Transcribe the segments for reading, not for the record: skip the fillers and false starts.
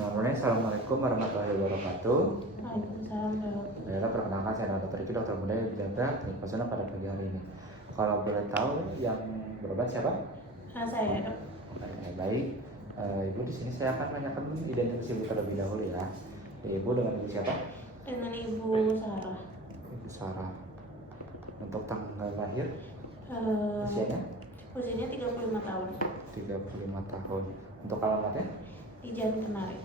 Bismillahirrahmanirrahim. Assalamualaikum warahmatullahi wabarakatuh. Waalaikumsalam. Baiklah, perkenalkan saya Dr. Riki, dokter muda yang dijaga klinik personal pada pagi hari ini. Kalau boleh tahu yang berobat siapa? Saya dok. Oke, baik. Ibu di sini saya akan tanyakan dulu identitas ibu terlebih dahulu ya. Ibu dengan ibu siapa? Dengan Ibu Sarah. Ibu Sarah. Untuk tanggal lahir, Eh, usianya Usianya 35 tahun. 35 tahun. Untuk alamatnya? Di Jalan Kenari.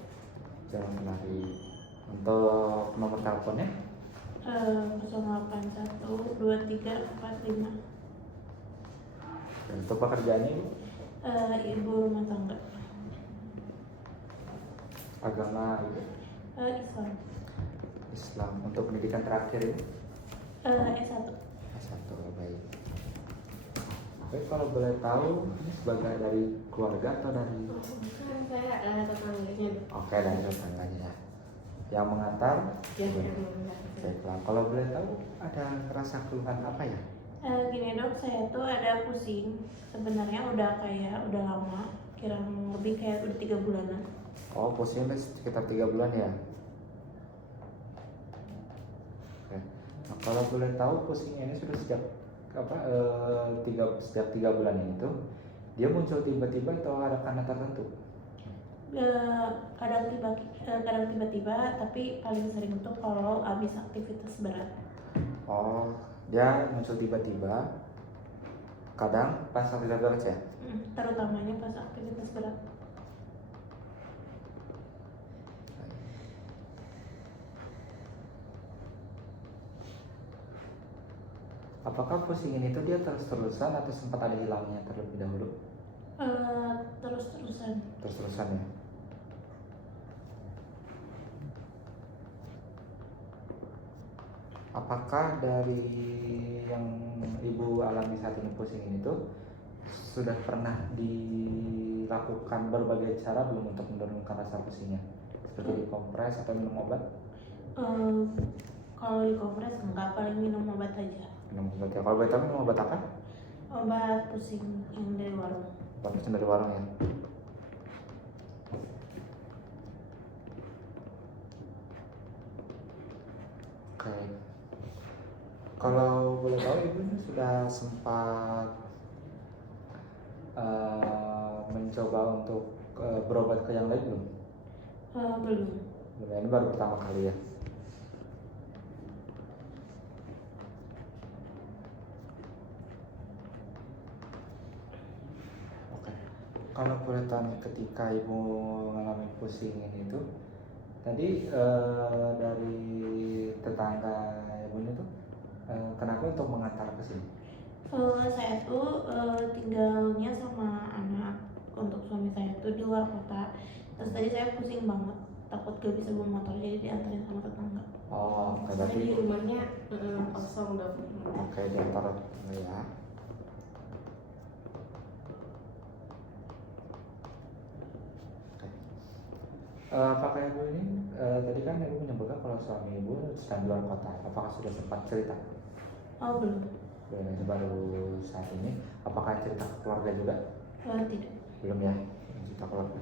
Jalan Kenari. Untuk nomor teleponnya? 081 2345. Dan untuk pekerjaannya ibu? Ibu rumah tangga. Agama ibu? Islam. Islam. Untuk pendidikan terakhir ibu? S1. S1, baik. Oke, kalau boleh tahu ini sebagai dari keluarga atau dari? Saya tetangganya. Oke, dari tetangganya ya. Yang mengantar? Ya, Baiklah. Kalau boleh tahu ada rasa keluhan apa ya? Gini dok, saya tuh ada pusing. Sebenarnya udah lama. Kira lebih kayak udah 3 bulanan. Oh, pusingnya sekitar 3 bulan ya. Oke. Nah, kalau boleh tahu pusingnya ini sudah sejak sejak 3 bulan ini tuh dia muncul tiba-tiba atau ada karena tertentu? Kadang tiba-tiba, tapi paling sering tuh kalau habis aktivitas berat. Oh, dia muncul tiba-tiba, kadang pas aktivitas berat ya? Terutamanya pas aktivitas berat. Apakah pusing ini tuh dia terus-terusan atau sempat ada hilangnya terlebih dahulu? Terus-terusan. Terus-terusan ya? Apakah dari yang ibu alami saat ini pusing ini tuh sudah pernah dilakukan berbagai cara belum untuk menurunkan rasa pusingnya? Seperti dikompres atau minum obat? Kalau dikompres enggak, paling minum obat aja. Minum obat ya. Kalau boleh tahu minum obat apa? Obat pusing yang dari warung. Obat pusing dari warung ya. Oke. Kalau boleh tahu ibu ini sudah sempat mencoba untuk berobat ke yang lain belum? Belum. Belum, ini baru pertama kali ya. Oke. Kalau boleh tahu nih, ketika ibu mengalami pusing ini tuh tadi dari tetangga ibu ini tuh kenapa untuk mengantar ke sini? Saya tuh tinggalnya sama anak. Untuk suami saya tuh di luar kota. Terus tadi saya pusing banget, takut gak bisa bawa motor, jadi diantarin sama tetangga. Oh, oke, Tapi di berarti rumahnya kosong dok. oke, diantar ya. Oke. Apakah ibu ini tadi kan ibu menyebutkan kalau suami ibu sedang di luar kota. Apakah sudah sempat cerita? Belum. Belum, ini baru saat ini. Apakah cerita ke keluarga juga? Tidak. Belum ya, cerita keluarga.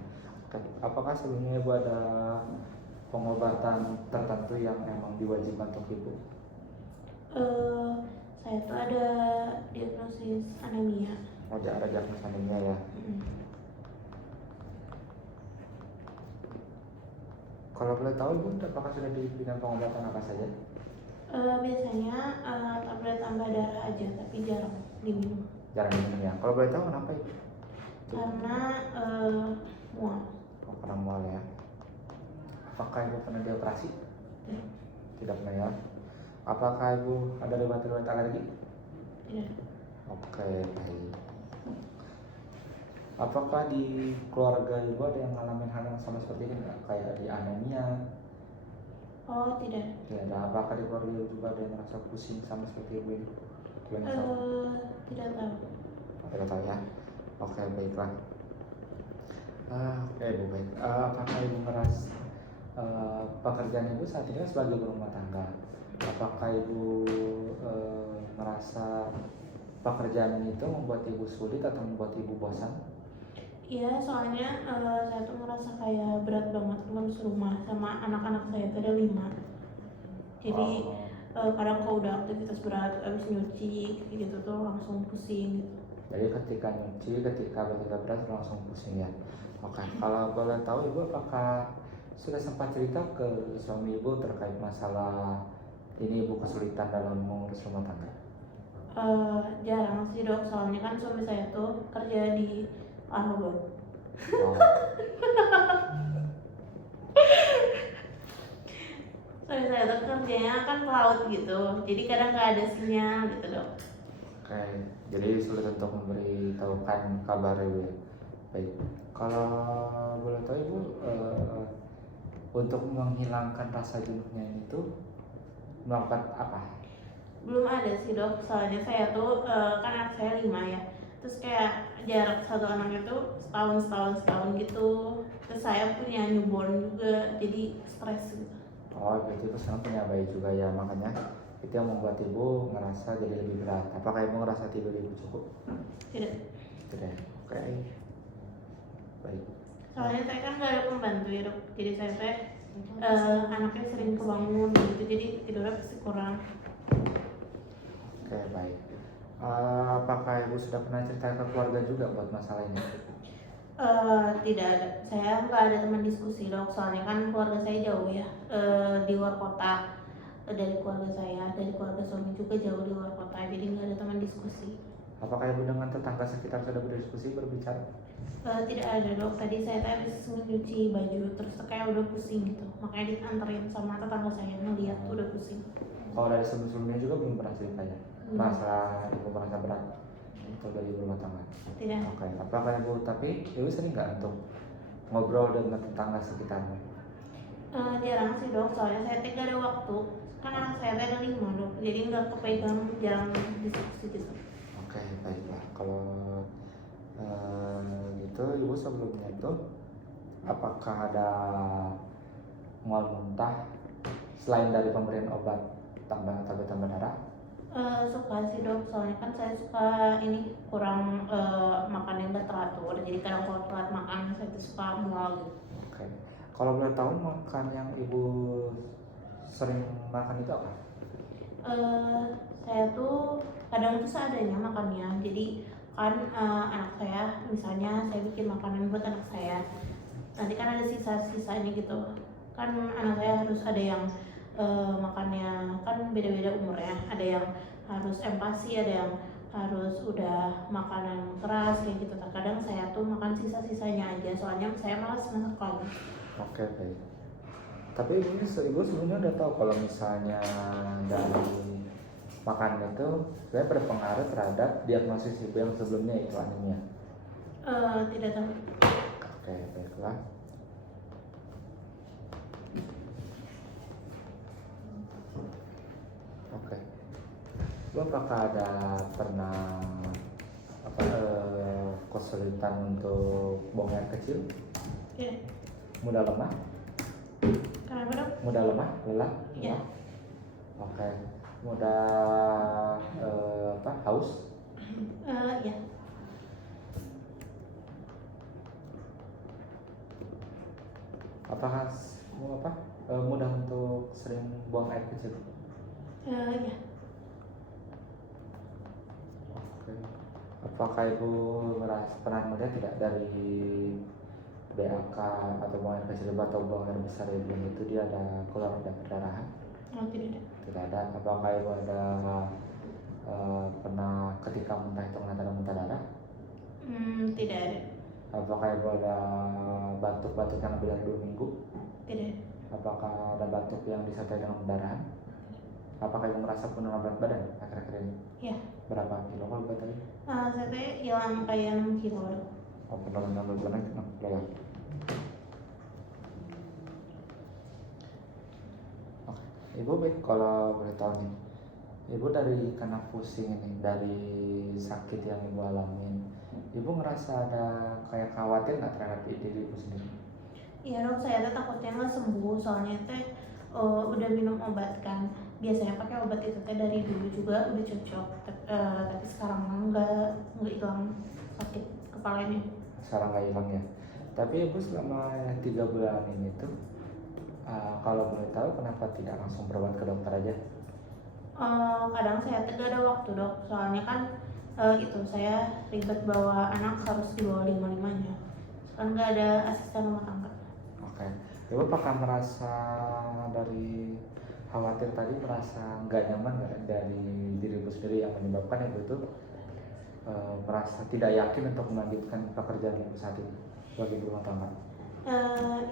Oke. Apakah sebelumnya ibu ada pengobatan tertentu yang emang diwajibkan untuk ibu? Saya tuh ada diagnosis anemia. Oh, ada diagnosis anemia ya. Kalau boleh tahu ibu, apakah sudah diberikan pengobatan apa saja? Biasanya tablet tambah darah aja, tapi jarang diminum. Jarang diminum ya. Kalau boleh tahu kenapa ibu? Karena mual. Oh, pernah mual ya. Apakah ibu pernah dioperasi? Tidak. Tidak pernah ya. Apakah ibu ada riwayat alergi? Tidak. Oke, baik. Apakah di keluarga ibu ada yang ngalamin hal yang sama seperti ini nggak? Kayak di anemia? Tidak. Tidak ada. Apakah di keluarga ibu juga ada yang merasa pusing sama seperti ibu ini? Tidak tahu. Tidak tahu ya. Oke, baiklah. Oke, ibu baik. Apakah ibu merasa pekerjaan ibu saat ini kan sebagai berumah tangga? Apakah ibu merasa pekerjaan itu membuat ibu sulit atau membuat ibu bosan? Iya, soalnya saya tuh merasa kayak berat banget ngurus rumah sama anak-anak saya tuh ada 5. Jadi kadang kalau udah aktivitas berat, abis nyuci kayak gitu tuh langsung pusing gitu. Jadi ketika nyuci, ketika berat langsung pusing ya. Oke, kalau boleh tahu ibu apakah sudah sempat cerita ke suami ibu terkait masalah ini ibu kesulitan dalam mengurus rumah tangga? Jarang sih dok, soalnya kan suami saya tuh kerja di Arbon. Oh, Suami saya tuh kerjanya kan ke laut gitu, jadi kadang nggak ada sinyal gitu dok. oke, jadi sulit untuk memberitahukan kabar ibu ya. Baik, kalau boleh tahu ibu untuk menghilangkan rasa jenuhnya itu melakukan apa? Belum ada sih dok, soalnya saya tuh kan anak saya 5 ya. Terus kayak jarak satu anaknya tuh setahun gitu. Terus saya punya newborn juga, jadi stres gitu. Oh, berarti ibu sekarang punya bayi juga ya, makanya itu yang membuat ibu ngerasa jadi lebih berat. Apakah ibu ngerasa tidur ibu cukup? Tidak. Tidak. Oke. Baik. Soalnya saya kan nggak ada pembantu ya dok, jadi saya anaknya sering kebangun gitu, jadi tidurnya pasti kurang. Oke, baik. Apakah ibu sudah pernah cerita ke keluarga juga buat masalah ini? Tidak ada, saya nggak ada teman diskusi dok, soalnya kan keluarga saya jauh ya, di luar kota. Dari keluarga saya, dari keluarga suami juga jauh di luar kota, jadi nggak ada teman diskusi. Apakah ibu dengan tetangga sekitar sudah berdiskusi, berbicara? Tidak ada dok, tadi saya habis nyuci baju terus kayak udah pusing gitu, makanya dianterin sama tetangga saya, ngeliat udah pusing. Kalau dari sebelum-sebelumnya juga belum pernah cerita ya? Masalah ibu merasa berat itu dari rumah tangga? Tidak. Oke, apakah ibu, tapi ibu sering nggak untuk ngobrol dengan tetangga sekitarnya? Jarang sih dok, soalnya saya nggak ada waktu, kan anak saya ada 5 dok, jadi nggak kepegang, jarang diskusi gitu. Oke, baiklah. Kalau gitu, ibu sebelumnya itu apakah ada mual muntah selain dari pemberian obat tambah darah? Suka sih dok, soalnya kan saya suka ini kurang makan yang gak teratur, jadi kadang kalau telat makan saya tuh suka mual gitu. Oke. Kalau boleh tahu makan yang ibu sering makan itu apa? Saya tuh kadang tuh seadanya makannya, jadi kan anak saya misalnya saya bikin makanan buat anak saya, nanti kan ada sisa-sisanya gitu, kan anak saya harus ada yang makannya kan beda-beda umurnya, ada yang harus empasi, ada yang harus udah makanan keras kayak gitu. Kadang saya tuh makan sisa-sisanya aja, soalnya saya malas masak lagi. Oke, baik. Tapi ibu sebelumnya udah tahu kalau misalnya dari makan itu sebenarnya berpengaruh terhadap diagnosis ibu yang sebelumnya itu anemia? Tidak tahu. Oke, baiklah. Oke. Ibu apakah ada pernah kesulitan untuk buang air kecil? Iya. Mudah lemah? Kenapa dok? Mudah lemah, lelah? Iya. Oke. Mudah haus? Iya. Apakah mudah untuk sering buang air kecil? Iya. Oke. Apakah ibu pernah melihat tidak dari BAK atau buang air kecil atau buang air besar ibu itu dia ada keluar ada perdarahan? Oh, tidak ada. Tidak ada. Apakah ibu ada pernah ketika muntah itu ada muntah darah? Tidak ada. Apakah ibu ada batuk-batuk yang lebih dari 2 minggu? Tidak ada. Apakah ada batuk yang disertai dengan pendarahan? Apakah ibu merasa penurunan berat badan akhir-akhir ini? Iya. Berapa kilo kalau boleh tahu? Saya tuh hilang kayak 6 kilo dok. Oh, penurunan berat badan 6 kilo ya. Oke. Ibu baik kalau boleh tahu nih, ibu dari karena pusing ini, dari sakit yang ibu alamin, ibu ngerasa ada kayak khawatir nggak terhadap diri ibu sendiri? Iya dok, saya tuh takutnya nggak sembuh, soalnya teh udah minum obat kan. Biasanya pakai obat itu teh dari dulu juga udah cocok, tapi sekarang mah nggak hilang sakit kepalanya. sekarang nggak hilang ya. Tapi Ibu selama 3 bulan ini tuh kalau boleh tahu kenapa tidak langsung berobat ke dokter aja? Kadang saya tidak ada waktu dok, soalnya kan itu saya ribet bawa anak harus dibawa lima-limanya, kan nggak ada asisten rumah tangga. Oke. Ibu apakah merasa dari khawatir tadi, merasa nggak nyaman nggak dari diri Ibu sendiri yang menyebabkan Ibu itu merasa tidak yakin untuk melanjutkan pekerjaan Ibu saat ini sebagai ibu rumah tangga?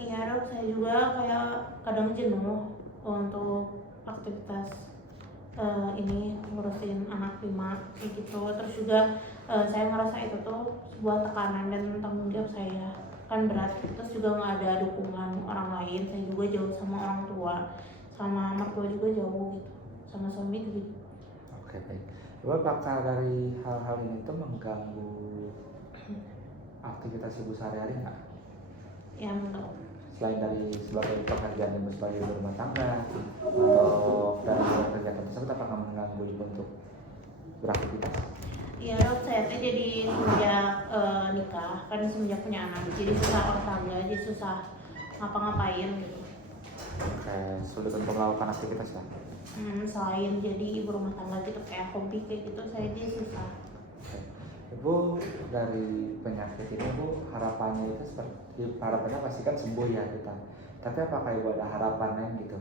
Iya dok, saya juga kayak kadang jenuh untuk aktivitas ini ngurusin anak 5 kayak gitu. Terus juga saya merasa itu tuh sebuah tekanan dan tanggung jawab saya kan berat. Terus juga nggak ada dukungan orang lain. Saya juga jauh sama orang tua, sama mertua juga jauh gitu, sama suami juga. Oke, baik. Ibu apakah dari hal-hal ini tuh mengganggu aktivitas Ibu sehari-hari nggak? Yang enggak. Selain dari sebagai pekerjaan Ibu sebagai ibu rumah tangga atau dari luar kegiatan tersebut, apakah mengganggu Ibu untuk beraktivitas? Iya dok, saya tuh jadi semenjak nikah, kan semenjak punya anak, jadi susah olahraga, jadi susah ngapa-ngapain gitu. Oke, sulit untuk melakukan aktivitas ya? Selain jadi ibu rumah tangga gitu, kayak hobi kayak gitu, saya jadi susah. Oke. Ibu dari penyakit ini Bu, harapannya itu seperti, harapannya pasti kan sembuh ya kita. Tapi apakah Ibu ada harapan lain gitu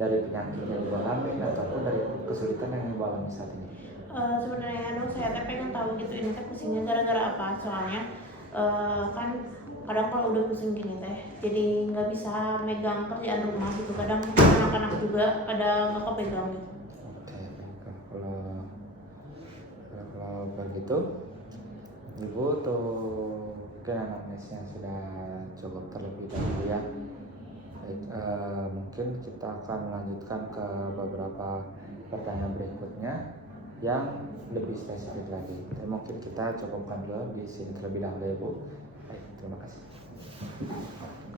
dari penyakit yang Ibu alami ataupun dari kesulitan yang Ibu alami saat ini? Sebenarnya dok, saya teh pengen tahu gitu ini teh pusingnya gara-gara apa, soalnya kan kadang kalau udah pusing gini teh jadi nggak bisa megang kerjaan rumah gitu, kadang anak-anak juga pada nggak kepegang gitu. Oke, baiklah. Kalau begitu, Ibu tuh mungkin anamnesnya sudah cukup terlebih dahulu ya. Baik, mungkin kita akan melanjutkan ke beberapa pertanyaan berikutnya yang lebih spesifik lagi. Jadi mungkin kita cukupkan dulu di sini terlebih dahulu ya Bu. Baik, terima kasih.